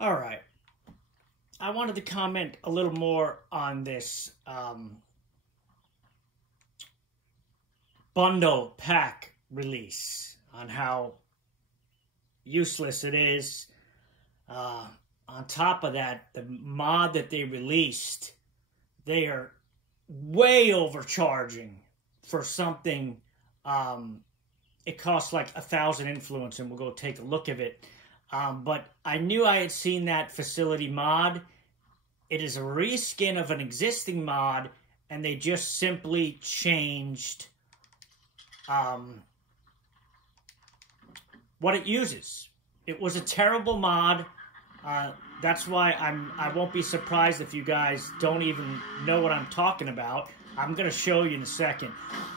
All right. I wanted to comment a little more on this bundle pack release, on how useless it is. On top of that, the mod that they released, they are way overcharging for something. It costs like 1,000 influence, and we'll go take a look at it. But I knew I had seen that facility mod. It is a reskin of an existing mod, and they just simply changed what it uses. It was a terrible mod. That's why I won't be surprised if you guys don't even know what I'm talking about. I'm going to show you in a second.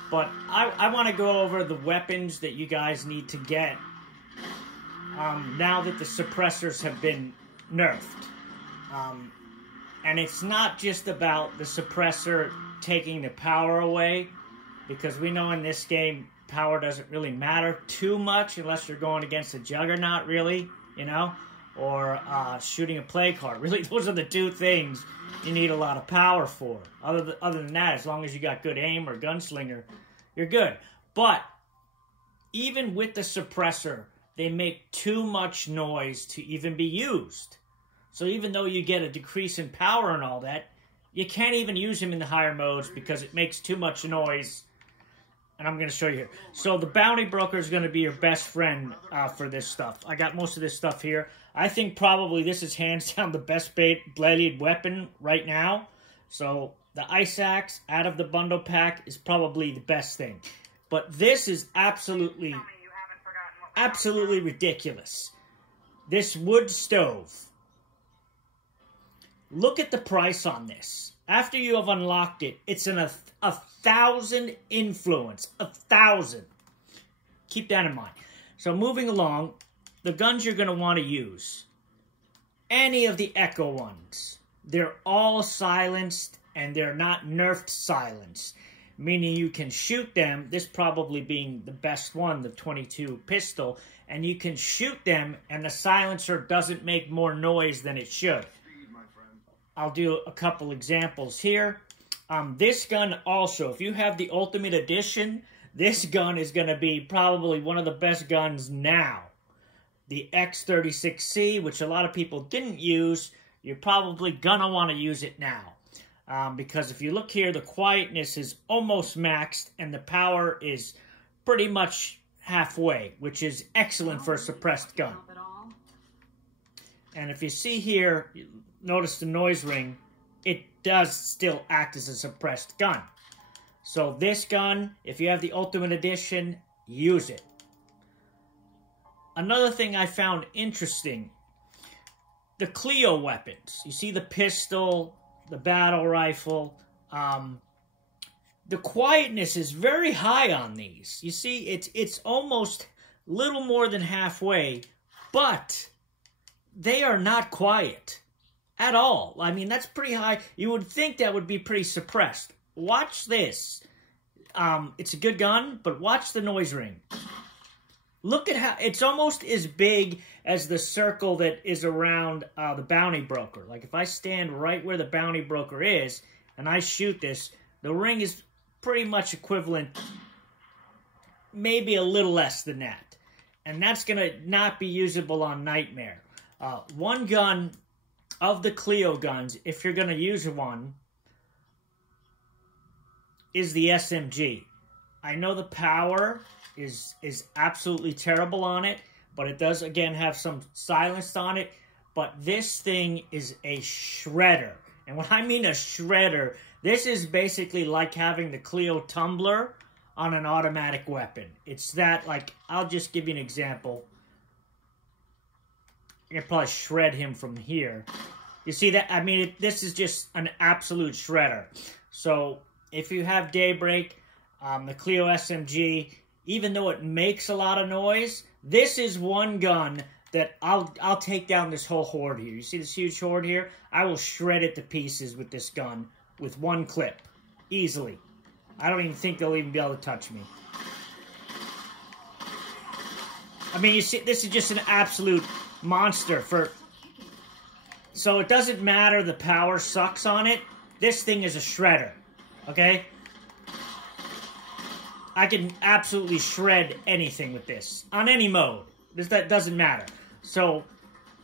But I want to go over the weapons that you guys need to get now that the suppressors have been nerfed. And it's not just about the suppressor taking the power away, because we know in this game power doesn't really matter too much unless you're going against a juggernaut, really, you know, or shooting a play card. Really, those are the two things you need a lot of power for. Other than that, as long as you got good aim or gunslinger, you're good. But even with the suppressor, they make too much noise to even be used. So even though you get a decrease in power and all that, you can't even use him in the higher modes because it makes too much noise. And I'm going to show you here. So the Bounty Broker is going to be your best friend for this stuff. I got most of this stuff here. I think probably this is hands down the best bladed weapon right now. So the Ice Axe out of the bundle pack is probably the best thing. But this is absolutely ridiculous. This wood stove. Look at the price on this. After you have unlocked it, it's in 1,000 influence. 1,000. Keep that in mind. So moving along, the guns you're going to want to use. Any of the Echo ones. They're all silenced, and they're not nerfed silenced. Meaning you can shoot them, this probably being the best one, the 22 pistol, and you can shoot them, and the silencer doesn't make more noise than it should. I'll do a couple examples here. This gun also, if you have the Ultimate Edition, this gun is going to be probably one of the best guns now. The X36C, which a lot of people didn't use, you're probably going to want to use it now. Because if you look here, the quietness is almost maxed, and the power is pretty much halfway, which is excellent for a suppressed gun. And if you see here, notice the noise ring, it does still act as a suppressed gun. So this gun, if you have the Ultimate Edition, use it. Another thing I found interesting, the Clio weapons. You see the pistol, the battle rifle. The quietness is very high on these. You see, it's almost little more than halfway, but they are not quiet at all. I mean, that's pretty high. You would think that would be pretty suppressed. Watch this. It's a good gun, but watch the noise ring. Look at how it's almost as big as the circle that is around the Bounty Broker. Like if I stand right where the Bounty Broker is and I shoot this, the ring is pretty much equivalent, maybe a little less than that. And that's going to not be usable on Nightmare. One gun of the Clio guns, if you're going to use one, is the SMG. I know the power is absolutely terrible on it, but it does, again, have some silenced on it. But this thing is a shredder. And when I mean a shredder, this is basically like having the Clio tumbler on an automatic weapon. It's that, like, I'll just give you an example. I can probably shred him from here. You see that? I mean, this is just an absolute shredder. So, if you have Daybreak, the Clio SMG, even though it makes a lot of noise, this is one gun that I'll take down this whole horde here. You see this huge horde here? I will shred it to pieces with this gun with one clip. Easily. I don't even think they'll even be able to touch me. I mean, you see, this is just an absolute monster for So it doesn't matter the power sucks on it. This thing is a shredder, okay? I can absolutely shred anything with this, on any mode. That doesn't matter. So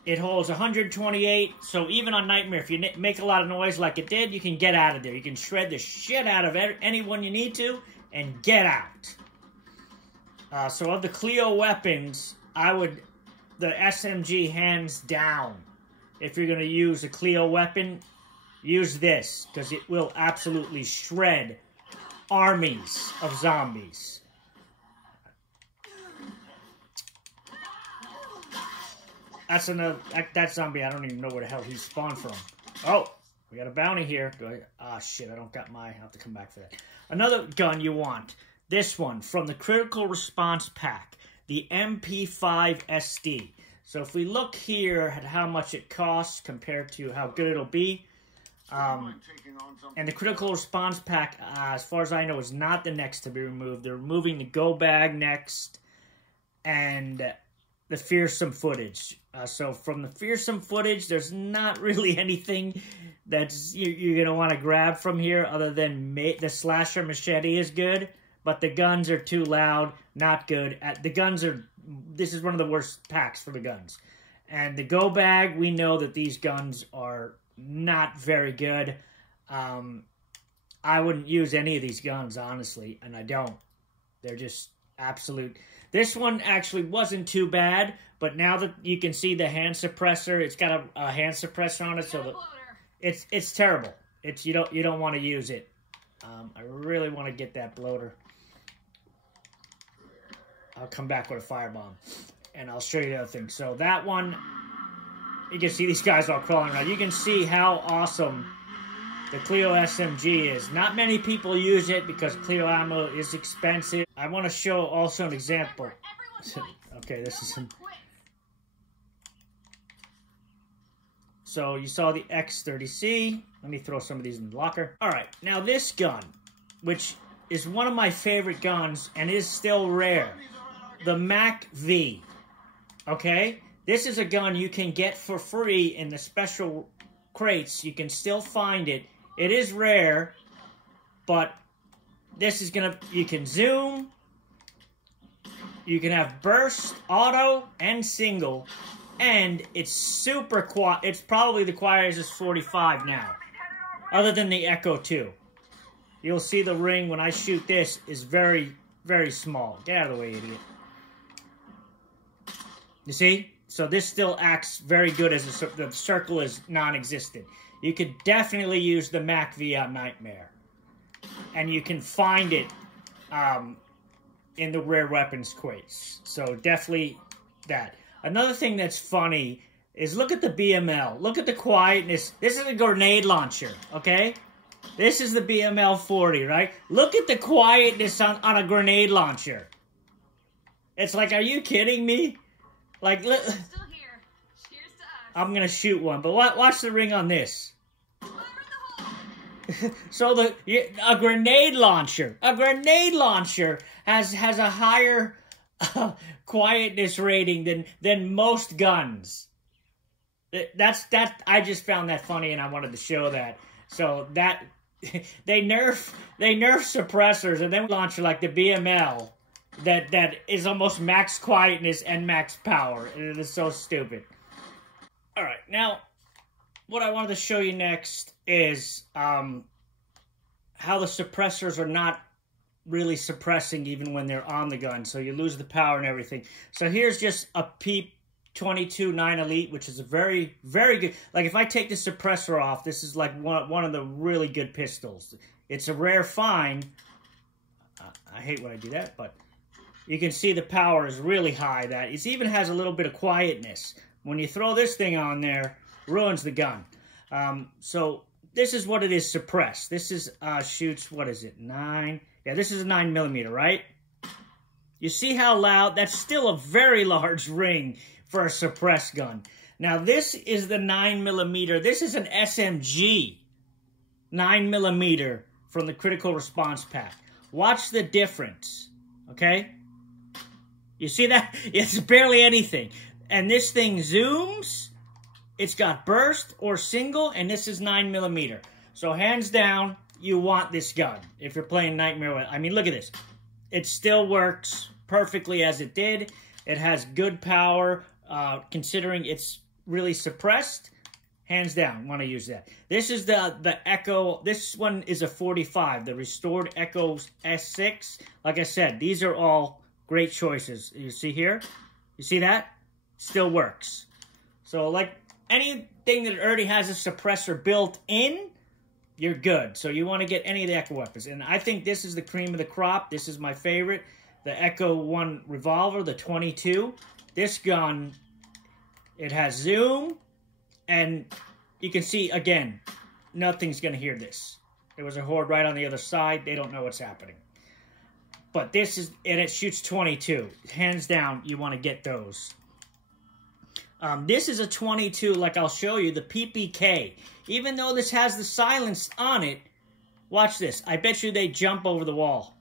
it holds 128, so even on Nightmare, if you make a lot of noise like it did, you can get out of there. You can shred the shit out of anyone you need to, and get out. So of the Cleo weapons, the SMG hands down. If you're going to use a Cleo weapon, use this, because it will absolutely shred armies of zombies. That's that zombie, I don't even know where the hell he spawned from. Oh, we got a bounty here. Shit, I don't got I'll have to come back for that. Another gun you want. This one, from the Critical Response Pack. The MP5 SD. So if we look here at how much it costs compared to how good it'll be. And the Critical Response Pack, as far as I know, is not the next to be removed. They're removing the Go Bag next. And the Fearsome Footage. So from the Fearsome Footage, there's not really anything that's you're going to want to grab from here other than the Slasher Machete is good, but the guns are too loud, not good. This is one of the worst packs for the guns. And the Go Bag, we know that these guns are not very good. I wouldn't use any of these guns, honestly, and I don't. They're just absolute. This one actually wasn't too bad, but now that you can see the hand suppressor, it's got a hand suppressor on it, so it's terrible. You don't want to use it. I really want to get that bloater. I'll come back with a firebomb, and I'll show you the other thing. So that one, you can see these guys all crawling around. You can see how awesome the Cleo SMG is. Not many people use it because Cleo ammo is expensive. I want to show also an example. Okay, this is So you saw the X30C. Let me throw some of these in the locker. All right, now this gun, which is one of my favorite guns and is still rare. The Mac V. Okay? This is a gun you can get for free in the special crates. You can still find it. It is rare, but this is gonna, you can zoom, you can have burst, auto, and single, and it's super quiet. It's probably the quietest is 45 now, other than the Echo 2. You'll see the ring when I shoot this is very, very small. Get out of the way, idiot. You see? So this still acts very good as the circle is non-existent. You could definitely use the Mac V on Nightmare. And you can find it in the rare weapons crates. So definitely that. Another thing that's funny is look at the BML. Look at the quietness. This is a grenade launcher, okay? This is the BML 40, right? Look at the quietness on a grenade launcher. It's like, are you kidding me? Like, still here. Cheers to us. I'm gonna shoot one, but watch the ring on this. So a grenade launcher has a higher quietness rating than most guns. I just found that funny, and I wanted to show that. So that they nerf suppressors, and then launch like the BML. That is almost max quietness and max power. It is so stupid. Alright, now, what I wanted to show you next is how the suppressors are not really suppressing even when they're on the gun. So you lose the power and everything. So here's just a P22 9 Elite, which is a very, very good. Like if I take the suppressor off, this is like one of the really good pistols. It's a rare find. I hate when I do that, but you can see the power is really high. That it even has a little bit of quietness. When you throw this thing on there, ruins the gun. So this is what it is suppressed. This is shoots, what is it, 9? Yeah, this is a 9mm, right? You see how loud? That's still a very large ring for a suppressed gun. Now this is the 9mm. This is an SMG 9mm from the Critical Response Pack. Watch the difference, okay? You see that? It's barely anything. And this thing zooms. It's got burst or single, and this is 9mm. So hands down, you want this gun if you're playing Nightmare. I mean, look at this. It still works perfectly as it did. It has good power, considering it's really suppressed. Hands down, want to use that. This is the Echo. This one is a 45, the restored Echo S6. Like I said, these are all great choices. You see here? You see that? Still works. So like anything that already has a suppressor built in, you're good. So you want to get any of the Echo weapons. And I think this is the cream of the crop. This is my favorite. The Echo 1 revolver, the 22. This gun, it has zoom. And you can see, again, nothing's going to hear this. There was a horde right on the other side. They don't know what's happening. But this is, and it shoots 22. Hands down, you want to get those. This is a 22, like I'll show you, the PPK. Even though this has the silence on it, watch this. I bet you they jump over the wall.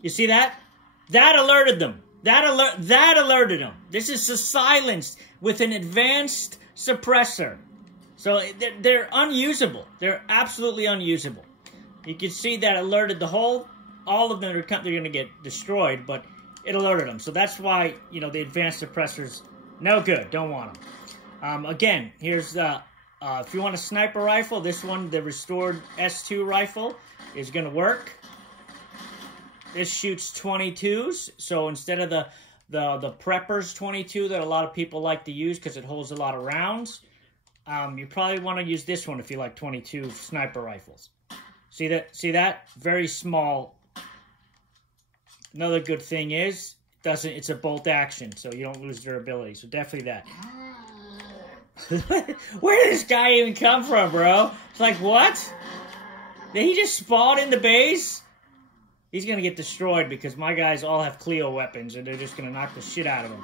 You see that? That alerted them. That alerted them. This is a silence with an advanced suppressor. So they're unusable. They're absolutely unusable. You can see that alerted the whole. All of them are going to get destroyed, but it alerted them. So that's why, you know, the advanced suppressors, no good. Don't want them. Again, here's the, if you want a sniper rifle, this one, the restored S2 rifle, is going to work. This shoots 22s, so instead of the Prepper's 22 that a lot of people like to use because it holds a lot of rounds, you probably want to use this one if you like 22 sniper rifles. See that? See that? Very small. Another good thing is, it's a bolt action, so you don't lose durability. So definitely that. Where did this guy even come from, bro? It's like, what? Did he just spawn in the base? He's going to get destroyed because my guys all have Cleo weapons and they're just going to knock the shit out of him.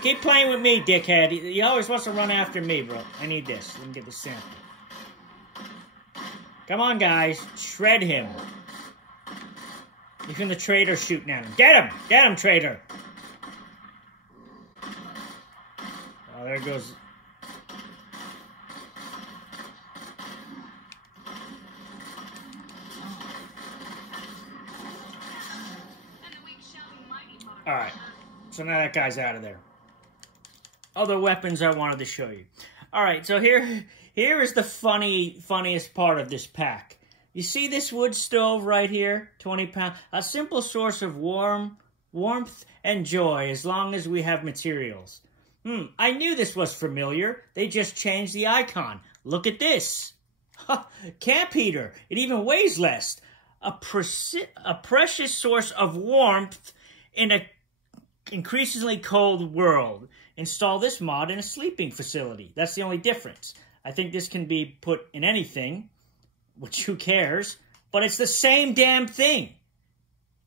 Keep playing with me, dickhead. He always wants to run after me, bro. I need this. Let me get the sample. Come on, guys. Shred him. Even the traitor shooting at him. Get him! Get him, traitor! Oh, there goes... Alright, so now that guy's out of there. Other weapons I wanted to show you. Alright, so here is the funniest part of this pack. You see this wood stove right here? 20 pounds. A simple source of warmth and joy as long as we have materials. I knew this was familiar. They just changed the icon. Look at this. Camp heater. It even weighs less. A precious source of warmth in a increasingly cold world. Install this mod in a sleeping facility. That's the only difference. I think this can be put in anything, which who cares? But it's the same damn thing.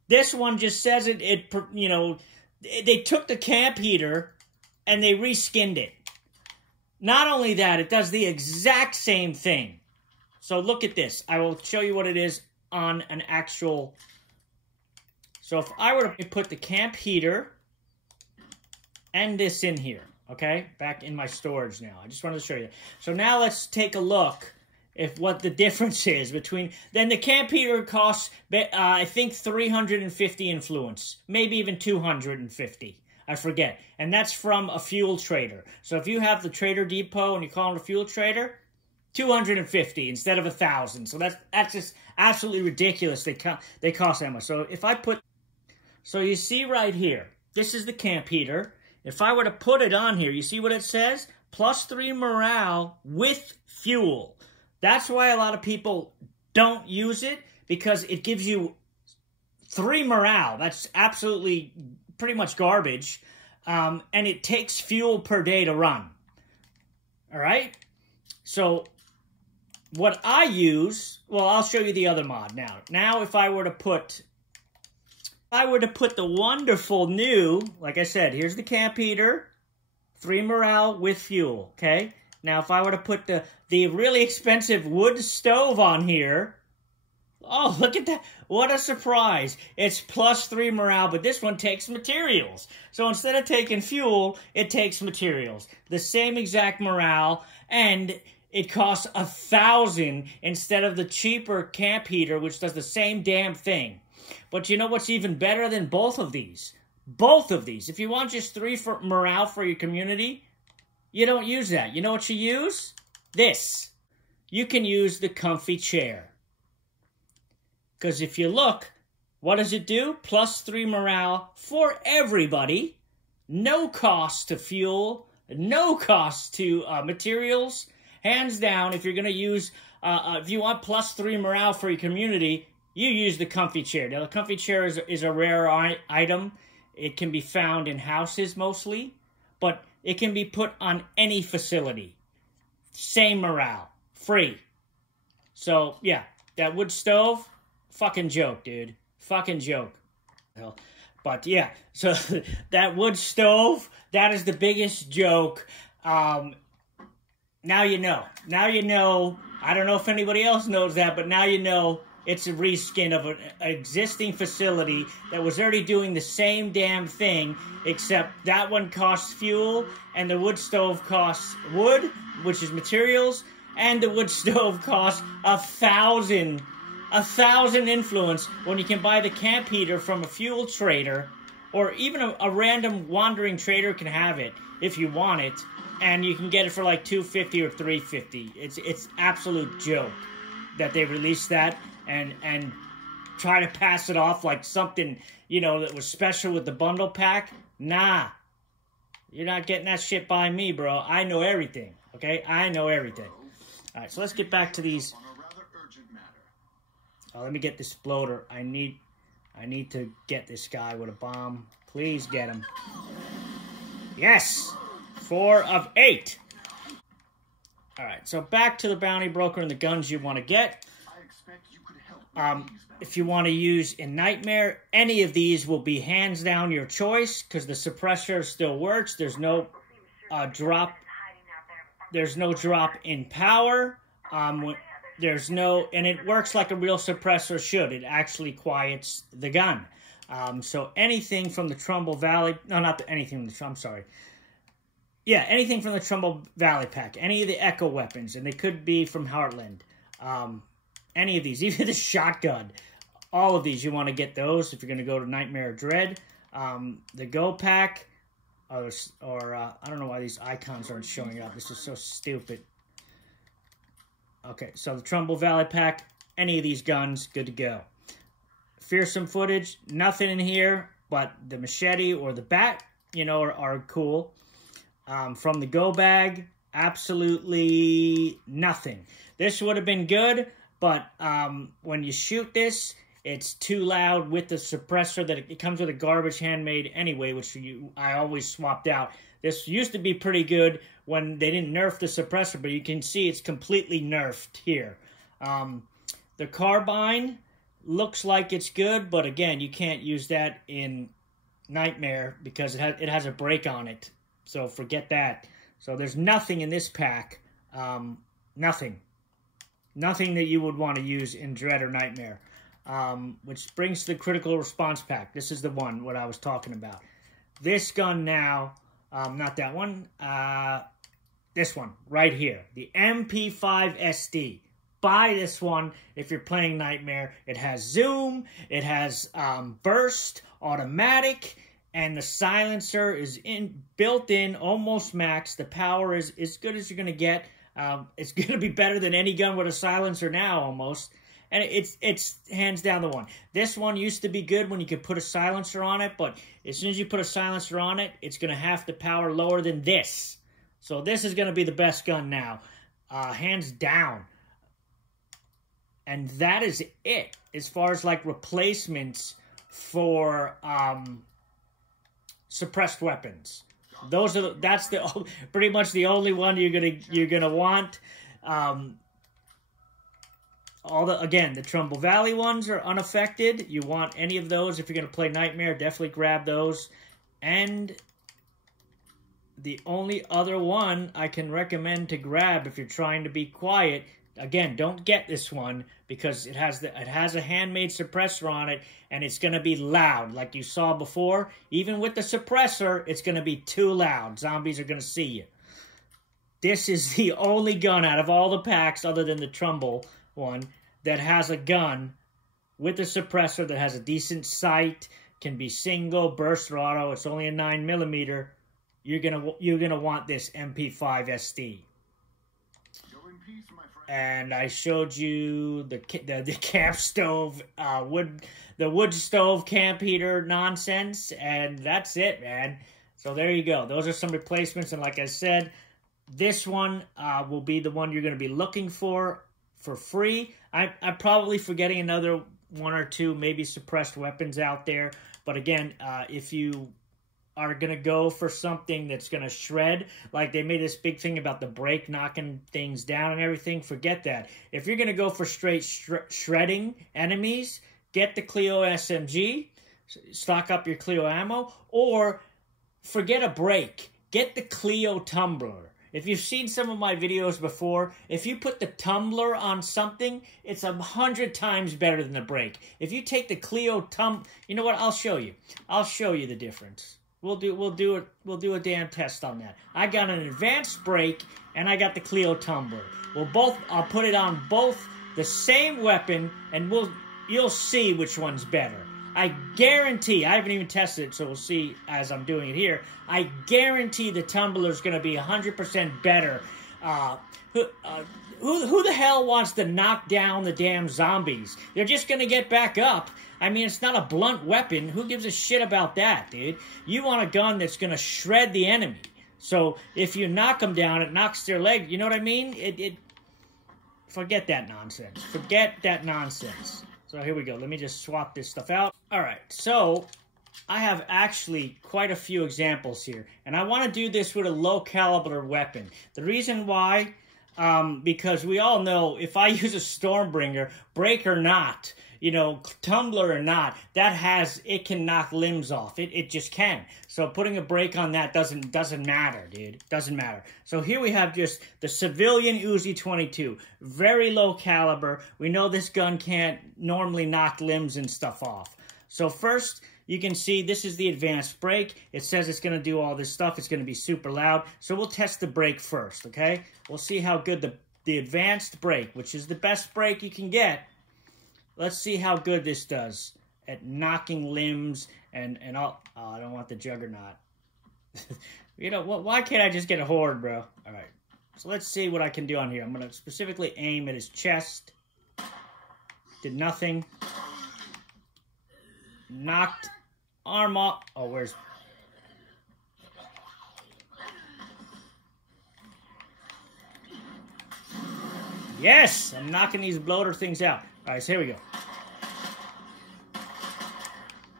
This one just says you know, they took the camp heater and they reskinned it. Not only that, it does the exact same thing. So look at this. I will show you what it is on an actual... So if I were to put the camp heater and this in here, okay? Back in my storage now. I just wanted to show you. So now let's take a look at what the difference is between... Then the camp heater costs, I think, 350 influence. Maybe even 250. I forget. And that's from a fuel trader. So if you have the Trader Depot and you call it a fuel trader, 250 instead of 1,000. So that's just absolutely ridiculous. They cost that much. So if I put... So you see right here, this is the camp heater. If I were to put it on here, you see what it says? +3 morale with fuel. That's why a lot of people don't use it, because it gives you 3 morale. That's absolutely pretty much garbage. And it takes fuel per day to run. All right? So what I use, well, I'll show you the other mod now. Now if I were to put the wonderful new, like I said, here's the camp heater, 3 morale with fuel, okay? Now, if I were to put the really expensive wood stove on here, Oh, look at that. What a surprise. It's +3 morale, but this one takes materials. So instead of taking fuel, it takes materials. The same exact morale, and it costs 1,000 instead of the cheaper camp heater, which does the same damn thing. But you know what's even better than both of these? Both of these. If you want just 3 for morale for your community, you don't use that. You know what you use? This. You can use the comfy chair. Because if you look, what does it do? +3 morale for everybody. No cost to fuel. No cost to materials. Hands down, if you're going to use, if you want +3 morale for your community, you use the comfy chair. Now, the comfy chair is a rare item. It can be found in houses mostly, but it can be put on any facility. Same morale. Free. So, yeah, that wood stove, fucking joke, dude. Fucking joke. But, yeah, so that wood stove, that is the biggest joke. Now you know. Now you know. I don't know if anybody else knows that, but now you know it's a reskin of an existing facility that was already doing the same damn thing, except that one costs fuel, and the wood stove costs wood, which is materials, and the wood stove costs 1,000. 1,000 influence when you can buy the camp heater from a fuel trader, or even a random wandering trader can have it if you want it, and you can get it for like $250 or $350. It's absolute joke that they released that and try to pass it off like something, you know, that was special with the bundle pack. Nah. You're not getting that shit by me, bro. I know everything, okay? I know everything. All right, so let's get back to these. Oh, let me get this exploder. I need to get this guy with a bomb. Please get him. Yes! 4 of 8. All right, so back to the bounty broker and the guns you want to get. If you want to use in Nightmare, any of these will be hands down your choice because the suppressor still works. There's no drop. There's no drop in power. There's no, and it works like a real suppressor should. It actually quiets the gun. So anything from the Trumbull Valley, no, not anything from the, I'm sorry. Yeah, anything from the Trumbull Valley pack, any of the Echo weapons, and they could be from Heartland. Any of these, even the shotgun, all of these, you want to get those if you're going to go to Nightmare Dread. The Go pack, or I don't know why these icons aren't showing up. This is so stupid. Okay, so the Trumbull Valley pack, any of these guns, good to go. Fearsome footage, nothing in here, but the machete or the bat, you know, are cool. From the Go bag, absolutely nothing. This would have been good, but when you shoot this, it's too loud with the suppressor. That it comes with a garbage handmade anyway, which I always swapped out. This used to be pretty good when they didn't nerf the suppressor, but you can see it's completely nerfed here. The carbine looks like it's good, but again, you can't use that in Nightmare because it has a break on it. So forget that. So there's nothing in this pack. Nothing. Nothing that you would want to use in Dread or Nightmare. Which brings to the Critical Response pack. This is the one, what I was talking about. This gun now, not that one. This one, right here. The MP5 SD. Buy this one if you're playing Nightmare. It has zoom. It has burst, automatic. And the silencer is built in, almost max. The power is as good as you're going to get. It's going to be better than any gun with a silencer now, almost. And it's hands down the one. This one used to be good when you could put a silencer on it, but as soon as you put a silencer on it, it's going to have the power lower than this. So this is going to be the best gun now, hands down. And that is it as far as like replacements for suppressed weapons. That's pretty much the only one you're gonna want. Again, the Trumbull Valley ones are unaffected. You want any of those if you're gonna play Nightmare, definitely grab those. And the only other one I can recommend to grab if you're trying to be quiet, Again, don't get this one because it has a handmade suppressor on it, and it's going to be loud, like you saw before. Even with the suppressor, it's going to be too loud. Zombies are going to see you. This is the only gun out of all the packs, other than the Trumbull one, that has a gun with a suppressor that has a decent sight, can be single, burst or auto. It's only a 9mm. You're gonna want this MP5 SD. And I showed you the camp stove, the wood stove camp heater nonsense, and that's it, man. So there you go. Those are some replacements, and like I said, this one will be the one you're going to be looking for free. I'm probably forgetting another one or two, maybe suppressed weapons out there. But again, if you are going to go for something that's going to shred, like they made this big thing about the brake knocking things down and everything, forget that. If you're going to go for straight shredding enemies, get the Clio SMG, stock up your Clio ammo, or forget a brake, get the Clio tumbler. If you've seen some of my videos before, if you put the tumbler on something, it's 100 times better than the brake. If you take the Clio you know what? I'll show you. I'll show you the difference. We'll do a damn test on that. I got an advanced brake and I got the Clio tumbler. I'll put it on both the same weapon, and you'll see which one's better. I guarantee, I haven't even tested it, so we'll see as I'm doing it here. I guarantee the tumbler's going to be 100% better. Who the hell wants to knock down the damn zombies? They're just going to get back up. I mean, it's not a blunt weapon. Who gives a shit about that, dude? You want a gun that's going to shred the enemy. So if you knock them down, it knocks their leg. You know what I mean? Forget that nonsense. Forget that nonsense. So here we go. Let me just swap this stuff out. All right, so I have actually quite a few examples here. And I want to do this with a low caliber weapon. The reason why, because we all know if I use a Stormbringer, brake or not, you know, tumbler or not, it can knock limbs off. It just can. So putting a brake on that doesn't matter, dude. Doesn't matter. So here we have just the civilian Uzi 22. Very low caliber. We know this gun can't normally knock limbs and stuff off. So first, you can see this is the advanced brake. It says it's going to do all this stuff. It's going to be super loud. So we'll test the brake first, okay? We'll see how good the advanced brake, which is the best brake you can get. Let's see how good this does at knocking limbs and all. Oh, I don't want the Juggernaut. You know, why can't I just get a Horde, bro? All right. So let's see what I can do on here. I'm going to specifically aim at his chest. Did nothing. Knocked arm off. Oh, where's... Yes! I'm knocking these bloater things out. All right, so here we go.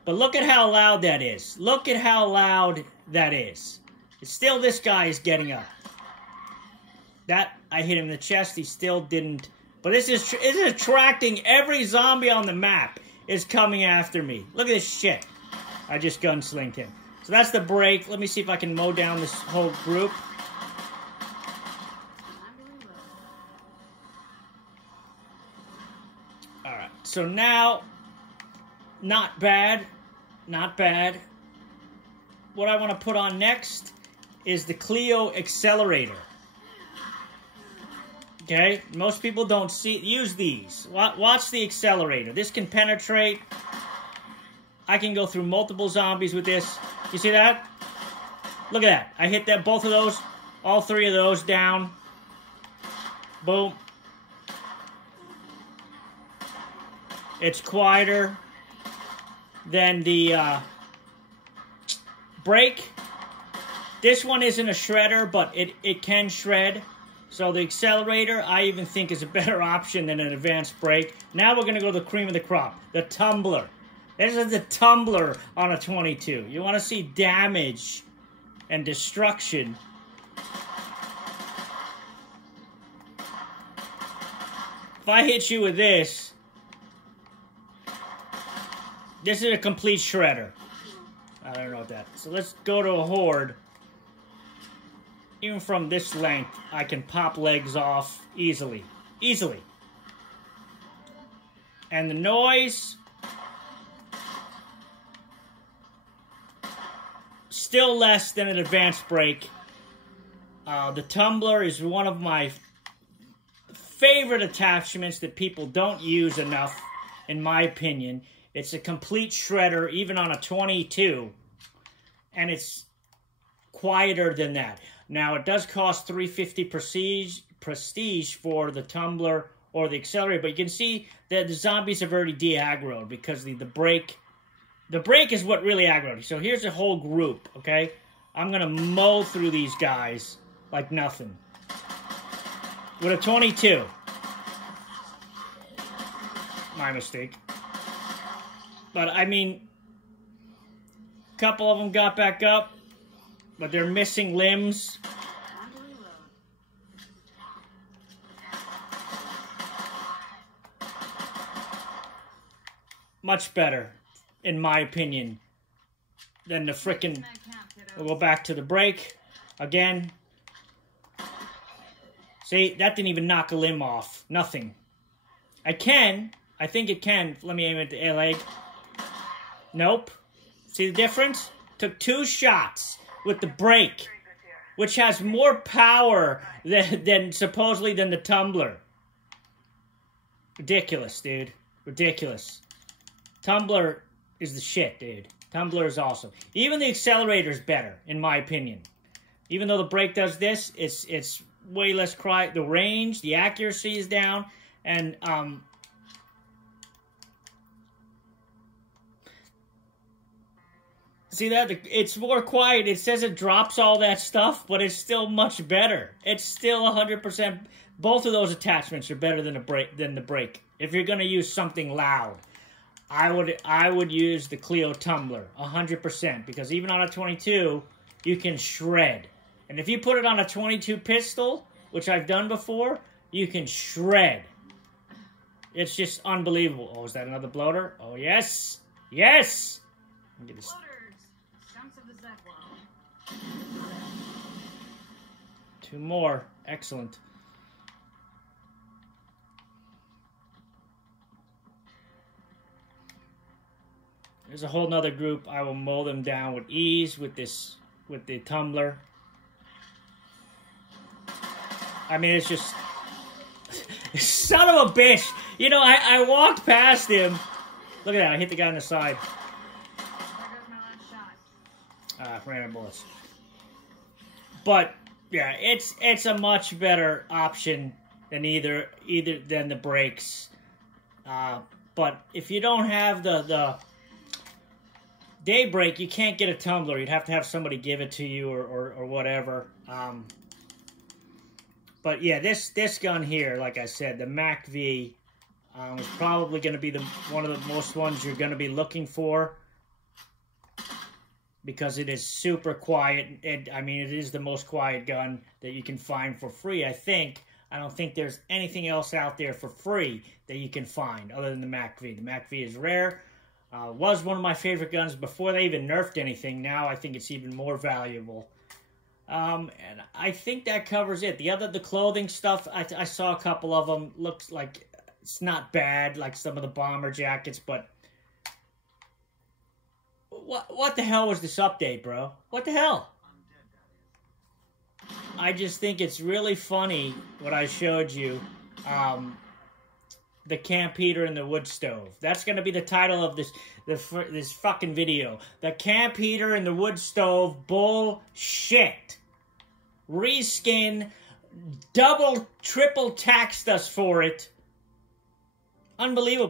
But look at how loud that is. Look at how loud that is. It's still, this guy is getting up. That, I hit him in the chest. He still didn't. But this is attracting every zombie on the map is coming after me. Look at this shit. I just gunslinged him. So that's the break. Let me see if I can mow down this whole group. Alright, so now, not bad. Not bad. What I want to put on next is the Clio accelerator. Okay, most people don't use these. Watch the accelerator. This can penetrate. I can go through multiple zombies with this. You see that? Look at that. I hit both of those, all three of those down. Boom. It's quieter than the brake. This one isn't a shredder, but it can shred. So the accelerator, I even think, is a better option than an advanced brake. Now we're going to go to the cream of the crop, the tumbler. This is the tumbler on a 22. You want to see damage and destruction. If I hit you with this, this is a complete shredder. I don't know what that is. So let's go to a Horde. Even from this length, I can pop legs off easily. Easily. And the noise, still less than an advanced brake. The tumbler is one of my favorite attachments that people don't use enough, in my opinion. It's a complete shredder, even on a 22, and it's quieter than that. Now, it does cost $350 prestige for the tumbler or the accelerator, but you can see that the zombies have already de-aggroed because the brake is what really aggroed. So here's a whole group, okay? I'm going to mow through these guys like nothing. With a 22. My mistake. But, I mean, a couple of them got back up, but they're missing limbs. Much better, in my opinion, than the frickin'... We'll go back to the brake again. See, that didn't even knock a limb off. Nothing. I think it can. Let me aim at the leg. Nope. See the difference? Took 2 shots with the brake, which has more power than supposedly than the tumbler. Ridiculous, dude. Ridiculous. Tumbler is the shit, dude. Tumbler is awesome. Even the accelerator is better, in my opinion. Even though the brake does this, it's way less cry. The range, the accuracy is down, and see that? It's more quiet. It says it drops all that stuff, but it's still much better. It's still 100%. Both of those attachments are better than the brake. If you're gonna use something loud, I would use the Clio tumbler 100%, because even on a 22, you can shred. And if you put it on a 22 pistol, which I've done before, you can shred. It's just unbelievable. Oh, is that another bloater? Oh, yes. Yes. Bloaters. Chunks of the Zeppelin. 2 more. Excellent. There's a whole nother group. I will mow them down with ease with the tumbler. I mean, it's just... Son of a bitch! You know, I walked past him. Look at that, I hit the guy on the side. There goes my last shot. Random bullets. But, yeah, it's a much better option than either than the brakes. But if you don't have the Daybreak, you can't get a tumbler. You'd have to have somebody give it to you or whatever. But yeah, this gun here, like I said, the Mac V, is probably going to be one of the most ones you're going to be looking for, because it is super quiet. I mean, it is the most quiet gun that you can find for free, I think. I don't think there's anything else out there for free that you can find other than the Mac V. The Mac V is rare. Was one of my favorite guns before they even nerfed anything. Now I think it's even more valuable. And I think that covers it. The clothing stuff, I saw a couple of them. Looks like it's not bad, like some of the bomber jackets, but what the hell was this update, bro? What the hell? I just think it's really funny what I showed you. The camp heater and the wood stove. That's going to be the title of this fucking video. The camp heater and the wood stove bullshit. Reskin, double, triple taxed us for it. Unbelievable.